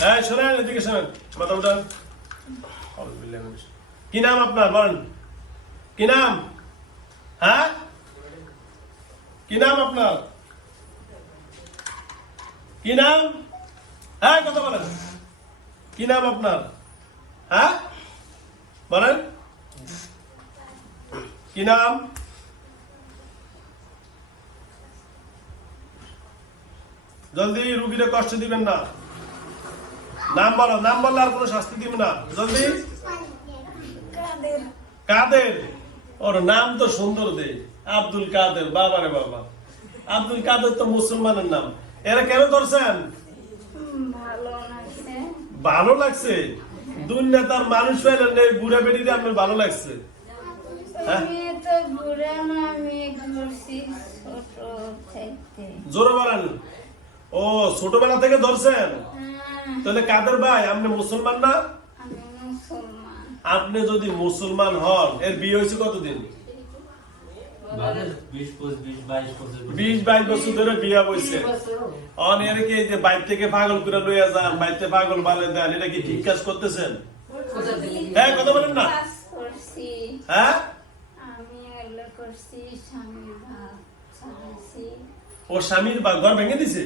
হ্যাঁ শোনেন, এদিকে শোনেন। মাথা উঠান কি নাম আপনার? বলেন। কি নাম? হ্যাঁ? কি নাম আপনার? কি নাম? হ্যাঁ কথা বলেন। কি নাম আপনার? হ্যাঁ? বলেন। কি নাম? জলদি রুগীরে কষ্ট দিবেন না। নাম বলো নাম বললে আর কোনো শাস্তি দিবে না। জলদি কাদের? ওর নাম তো সুন্দর দে আব্দুল কাদের বাবা রে বাবা। আব্দুল কাদের তো মুসলমানের নাম। এরা কেন ধরছেন? ভালো লাগছে। ভালো লাগছে? দুনিয়াতার মানুষ পাইলেন এই বুড়া বেড়িতে আপনার ভালো লাগছে। হ্যাঁ? জোরে বলেন। ও ছোটবেলা থেকে ধরছেন? হ্যাঁ, তাহলে কাদের ভাই? আপনি মুসলমান না? আপনি যদি মুসলমান হন এর বিয়ে হয়েছে কতদিন? বিশ বাইশ বছর। ধরে বিয়া বইছে অন এর কি যে বাইর থেকে পাগল করে লইয়া যান বাইতে পাগল বালে দেন এটা কি ঠিক কাজ করতেছেন? হ্যাঁ কথা বলেন না। হ্যাঁ? আমি স্বামীর ভাত ও স্বামীর বা ঘর ভেঙে দিছে?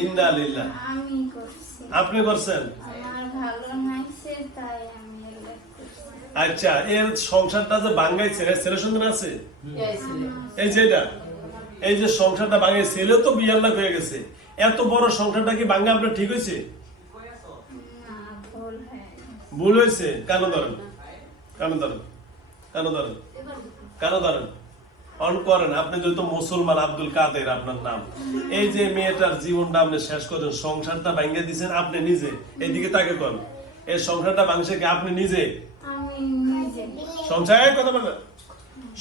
ইন্দা লিল্লাহ আমি করছি। আপনি করছেন? আমার ভালো লাগছে তাই আমি আচ্ছা এর সংসারটা যে ভাঙ্গাইছে এর ছেলে সন্তান আছে? এই যে এটা এই যে সংসারটা ভাঙে ছেলে তো বিয়ার লাখ হয়ে গেছে। এত বড় সংসারটা কি ভাঙ্গা আপনার ঠিক হয়েছে? ভুল ভুল হয়েছে? কেন ধরেন কেন ধরেন কেন ধরেন কেন ধরেন। অন করেন আপনি যেহেতু মুসলমান আব্দুল কাদের আপনার নাম। এই যে মেয়েটার জীবনটা আপনি শেষ করেন সংসারটা ভাঙ্গে দিছেন আপনি নিজে এইদিকে তাকে করেন এই সংসারটা ভাঙছে কি আপনি নিজে? সংসারের কথা বলেন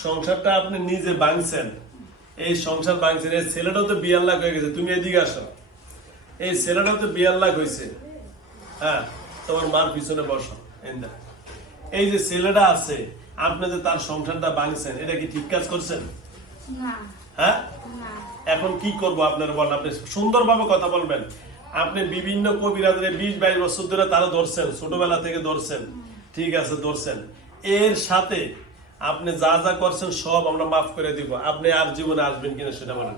সংসারটা আপনি নিজে ভাঙছেন। এই সংসার ভাঙছেন এই ছেলেটাও তো বিয়ার লাখ হয়ে গেছে তুমি এদিকে আসো। এই ছেলেটাও তো বিয়ার লাখ হয়েছে। হ্যাঁ তোমার মার পিছনে বসো এই যে ছেলেটা আছে আপনি যে তার সংসারটা ভাঙছেন এটা কি ঠিক কাজ করছেন? না। হ্যাঁ? এখন কি করব আপনার বলেন আপনি সুন্দরভাবে কথা বলবেন। আপনি বিভিন্ন কবিরাজরে বিশ বাইশ বছর ধরে তারা ধরছেন ছোটবেলা থেকে ধরছেন। ঠিক আছে ধরছেন। এর সাথে আপনি যা যা করছেন সব আমরা মাফ করে দিব। আপনি আর জীবনে আসবেন কিনা সেটা বলেন।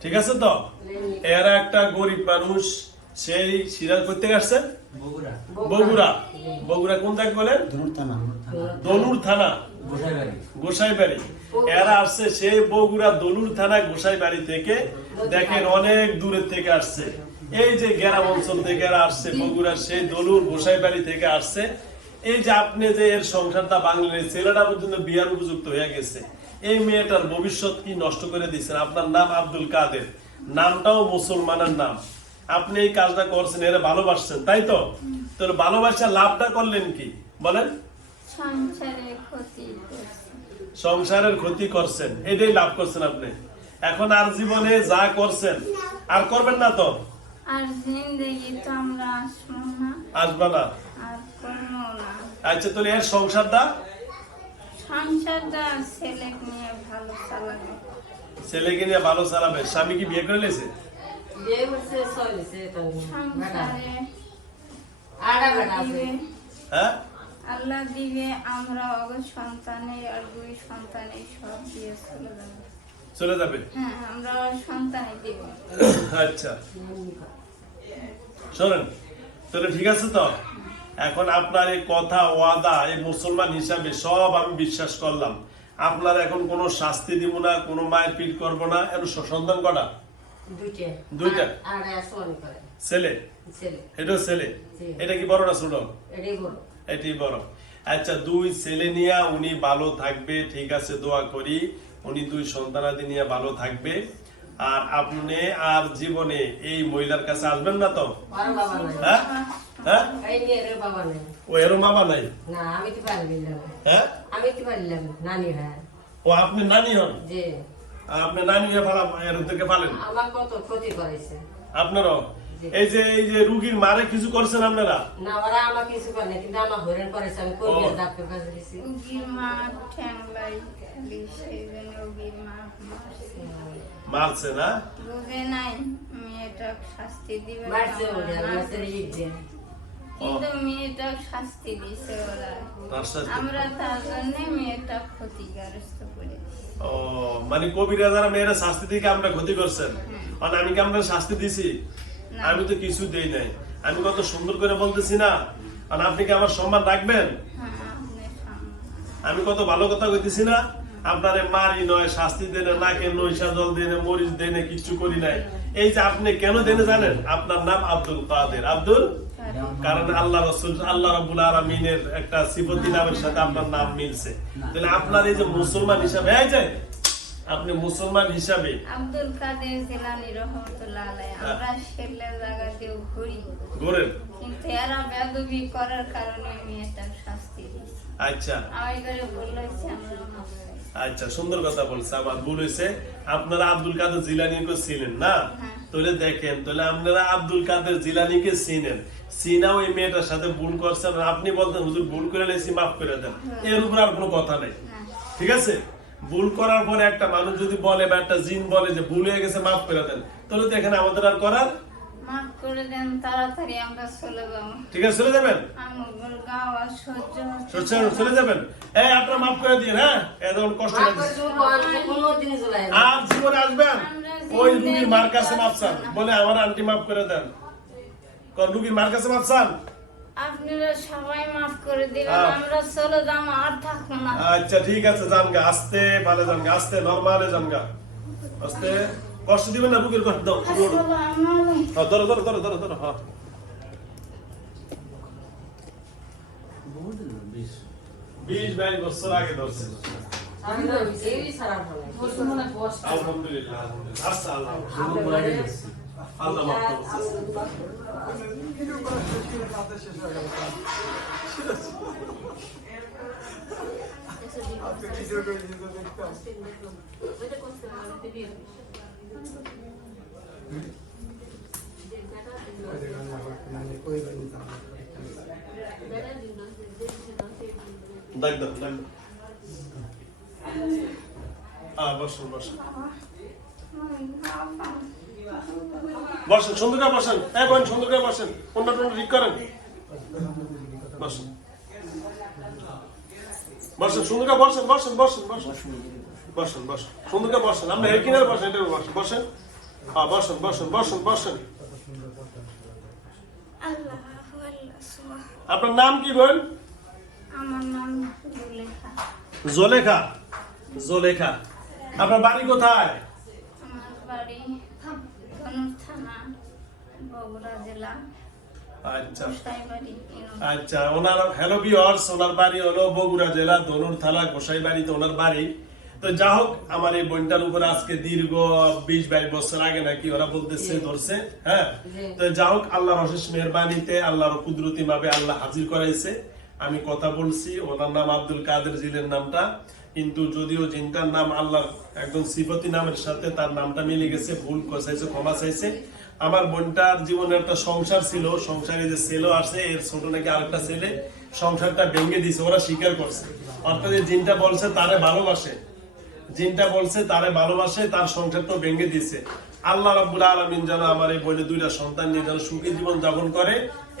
ঠিক আছে তো? এরা একটা গরিব মানুষ সেই সিরাজ করতে আসছে? বগুড়া। বগুড়া। বগুড়া। কোন জায়গা বলেন? দলুর থানা। গোসাইবাড়ি। গোসাইবাড়ি। এরা আসছে সেই বগুড়া দলুর থানা গোসাইবাড়ি থেকে। দেখেন অনেক দূরের থেকে আসছে। এই যে গ্রাম অঞ্চল থেকে এরা আসছে বগুড়া সেই দলুর গোসাইবাড়ি থেকে আসছে। এই যে আপনি যে এর সংসারটা এই ছেলেটা পর্যন্ত বিয়ার উপযুক্ত হয়ে গেছে। এই মেয়েটার ভবিষ্যৎ কি নষ্ট করে দিচ্ছেন আপনার নাম আব্দুল কাদের। নামটাও মুসলমানের নাম। আপনি এই কাজটা করছেন এরা ভালোবাসছেন তাই তো? তাহলে ভালোবাসা লাভটা করলেন কি? বলেন। সংসারের ক্ষতি করছেন এটাই লাভ করছেন আপনি। এখন আর জীবনে যা করছেন আর করবেন না তো? আসব না। আচ্ছা তাহলে এর সংসারটা? সংসারটা ছেলে নিয়ে ভালো চালাবে। ছেলেকে নিয়ে ভালো চালাবে। স্বামী কি বিয়ে করে লেছে আল্লাহ দিবে আমরা অগ সন্তানে আর দুই সন্তানে সব দিয়ে চলে যাবে চলে যাবে হ্যাঁ আমরা সন্তানে দিব আচ্ছা শোনেন তাহলে ঠিক আছে তো এখন আপনার এই কথা ওয়াদা এই মুসলমান হিসাবে সব আমি বিশ্বাস করলাম। আপনার এখন কোনো শাস্তি দিব না কোনো মায়ের পিট করব না এখন সন্তান কটা দুইটা। দুইটা? আর করে। ছেলে? ছেলে। এটাও ছেলে? এটা কি বড় না ছোট? এটাই বড়। আচ্ছা দুই ছেলে নিয়ে উনি ভালো থাকবে ঠিক আছে দোয়া করি। উনি দুই সন্তানাদি নিয়ে ভালো থাকবে। আর আপনি আর জীবনে এই মহিলার কাছে আসবেন না তো? আর বাবা নাই। হ্যাঁ? হ্যাঁ? এই নিয়ে এর বাবা নাই। ও এরও মামা নাই? না আমি তো পারলাম হ্যাঁ? আমি তো পারলাম নানি হ্যাঁ। ও আপনি নানি হন? আপনি নানি হয়ে ফালা এর থেকে পালেন? আমার কত ক্ষতি করেছে। আপনারও? এই যে এই যে রুগীর মারে কিছু করছেন আপনারা? না ওরা আমার কিছু করে কিন্তু আমার হইরান করেছে আমি কোন ডাক্তার কাছে গেছি উগির মা ঠ্যাংলাই খালি সেই জন্য মা মারছে। মারছে না? বুঝে নাই মেয়েটা শাস্তি দিবে মারছে আমার মারছে কিন্তু মেয়েটা শাস্তি দিছে ওরা। আমরা তার জন্য মেয়েটা ক্ষতিগ্রস্ত করেছি। ও মানে কবিরা যারা মেয়েরা শাস্তি আমরা ক্ষতি করছেন আর আমি কি আমরা শাস্তি দিছি আমি তো কিছু দেই নাই। আমি কত সুন্দর করে বলতেছি না? আর আপনি কি আমার সম্মান রাখবেন? হ্যাঁ আমি কত ভালো কথা কইতেছি না? আপনারে মারি নয় শাস্তি দেনে নাকে নৈশা জল দেনে মরিচ দেনে কিচ্ছু করি নাই। এই যে আপনি কেন দেনে জানেন? আপনার নাম আব্দুল কাদের। আব্দুল কারণ আল্লাহ রসুল আল্লাহ রাব্বুল আলামিনের একটা সিফতি নামের সাথে আপনার নাম মিলছে। তাহলে আপনার এই যে মুসলমান হিসাবে এই যে আপনি মুসলমান হিসাবে আব্দুল কাদের জিলানি রহমতুল্লাহ আলাই আমরা দিয়ে ঘুরি। গড়েন কিন্তু এরা বেদবি করার কারণে মেয়েটার শাস্তি দিচ্ছে আচ্ছা। আমি করে আমরা আচ্ছা সুন্দর কথা বলছে আমার ভুল হয়েছে। আপনারা আব্দুল কাদের জিলানিকে ছিলেন না? হ্যাঁ। তাহলে দেখেন তাহলে আপনারা আব্দুল কাদের জিলানিকে চিনেন। চিনা ওই মেয়েটার সাথে ভুল করছেন আপনি বলতেন হুজুর ভুল করে লেছি মাফ করে দেন। এর উপর আর কোনো কথা নেই। ঠিক আছে? ভুল করার পরে একটা মানুষ যদি বলে বা একটা জিন বলে যে ভুল হয়ে গেছে মাফ করে দেন। তাহলে তো এখানে আমাদের আর করার? মাফ করে দেন তাড়াতাড়ি আমরা চলে যাব। ঠিক আছে চলে যাবেন? আমার গাও আর সহ্য হচ্ছে চলে- চলে যাবেন? এই আপনারা মাফ করে দিন হ্যাঁ? কষ্ট আর জীবনে আসবেন? ওই রুগীর মার কাছে মাপ চান। বলে আমার আন্টি মাফ করে দেন। রুগীর মার কাছে মাপ চান? আপনারা সবাই মাফ করে দিবেন আমরা চলে যাব আর থাকব না। আচ্ছা ঠিক আছে যান গা আস্তে ভালো যান গা আস্তে নরমালে যান গা। আস্তে কষ্ট দিবেন না রুগীর কষ্ট দাও ধরো। হ্যাঁ, ধরো ধরো ধরো ধরো ধরো হ্যাঁ। বিশ বাইশ বছর আগে ধরছে। আমি তো এই সারা ভালো আলহামদুলিল্লাহ আলহামদুলিল্লাহ আচ্ছা আল্লাহ শুরু করে দিয়েছি। আল্লাহ মাফ করছে ডাক দাও ডাক দাও আহ বসুন বসুন বসেন সুন্দর করে বসেন। এই বোন সুন্দর করে বসেন। অন্য টন্য ঠিক করেন? বসেন বসেন সুন্দর করে বসেন বসেন বসেন বসেন। বসেন বসেন। সুন্দর করে বসেন। আপনি এই কিনারে বসেন এটা বসেন। বসেন? হ্যাঁ বসেন বসেন বসেন বসেন। আপনার নাম কি বোন আমার নাম জুলেখা। জোলেখা। জোলেখা আপনার বাড়ি কোথায়? আমার বাড়ি ধনুর থানা বগুড়া জেলা। আচ্ছা। আচ্ছা ওনার হ্যালো ভিউয়ার্স ওনার বাড়ি হলো বগুড়া জেলা ধনুর থানা গোসাই বাড়িতে ওনার বাড়ি। তো যা হোক আমার এই বইটার উপরে আজকে দীর্ঘ বিশ বাইশ বছর আগে নাকি ওরা বলতেছে ধরছে হ্যাঁ? তো যা হোক আল্লাহর অশেষ মেহরবানিতে আল্লাহর কুদরতি ভাবে আল্লাহ হাজির করাইছে। আমি কথা বলছি ওনার নাম আব্দুল কাদের জিলের নামটা। কিন্তু যদিও জিনটার নাম আল্লাহর একদম সিফতি নামের সাথে তার নামটা মিলে গেছে, ভুল চাইছে ক্ষমা চাইছে। আমার বোনটার জীবনে একটা সংসার ছিল, সংসারে যে ছেলে আছে, এর ছোট নাকি আরেকটা ছেলে, সংসারটা ভেঙে দিছে ওরা স্বীকার করছে। অর্থাৎ এই জিনটা বলছে, তারে ভালোবাসে। জিনটা বলছে, তারে ভালোবাসে, তার সংসারটা ভেঙে দিছে আল্লাহ রাব্বুল আলমিন যেন আমার এই বইলে দুইটা সন্তান নিয়ে যেন সুখী জীবন যাপন করে।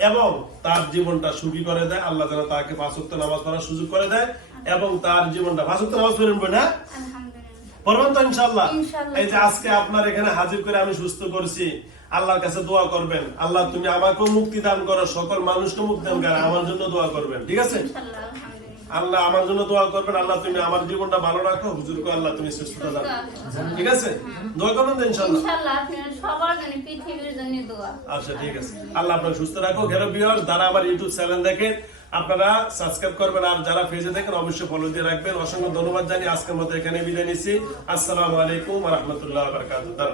এবং তার জীবনটা সুখী করে দেয় আল্লাহ যেন তাকে পাঁচত্ব নামাজ পড়ার সুযোগ করে দেয় এবং তার জীবনটা পাঁচত্ব নামাজ পড়েন না? পড়বেন তো ইনশাল্লাহ ইনশাআল্লাহ। এই যে আজকে আপনার এখানে হাজির করে আমি সুস্থ করছি আল্লাহর কাছে দোয়া করবেন। আল্লাহ তুমি আমাকেও মুক্তি দান করো সকল মানুষকে মুক্তি দান করো আমার জন্য দোয়া করবেন ঠিক আছে? আল্লাহ আমার জন্য দোয়া করবেন আল্লাহ তুমি আমার জীবনটা ভালো রাখো। হুজুরকে আল্লাহ তুমি সুস্থতা দাও ঠিক আছে? দোয়া করবেন ইনশাআল্লাহ? আপনার সবার জন্য পৃথিবীর জন্য দোয়া। আচ্ছা ঠিক আছে। আল্লাহ আপনার সুস্থ রাখো ঘেরো ভিউয়ার্স যারা আমার ইউটিউব চ্যানেল দেখেন আপনারা সাবস্ক্রাইব করবেন আর যারা ফেসে দেখেন অবশ্যই ফলো দিয়ে রাখবেন। অসংখ্য ধন্যবাদ জানিয়ে আজকের মতো এখানে বিদায় নিচ্ছি। আসসালামু আলাইকুম রহমতুল্লাহ বারকাতুহ।